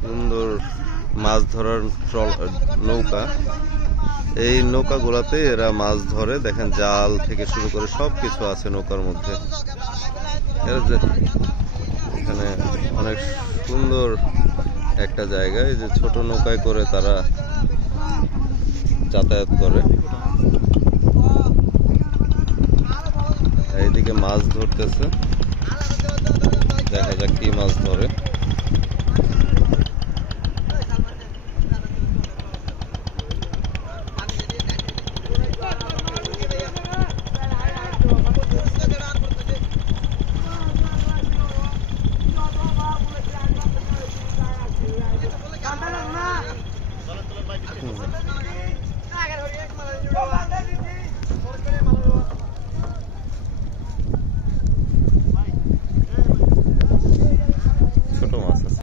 সুন্দর মাছ ধরার নৌকা। এই নৌকাগুলাতে এরা মাছ ধরে। দেখেন জাল থেকে শুরু করে সবকিছু আছে নৌকার মধ্যে। এখানে অনেক সুন্দর একটা জায়গায় যে ছোট নৌকায় করে তারা যাতায়াত করে। এইদিকে মাছ ধরতেছে, দেখা যাক কি মাছ ধরে।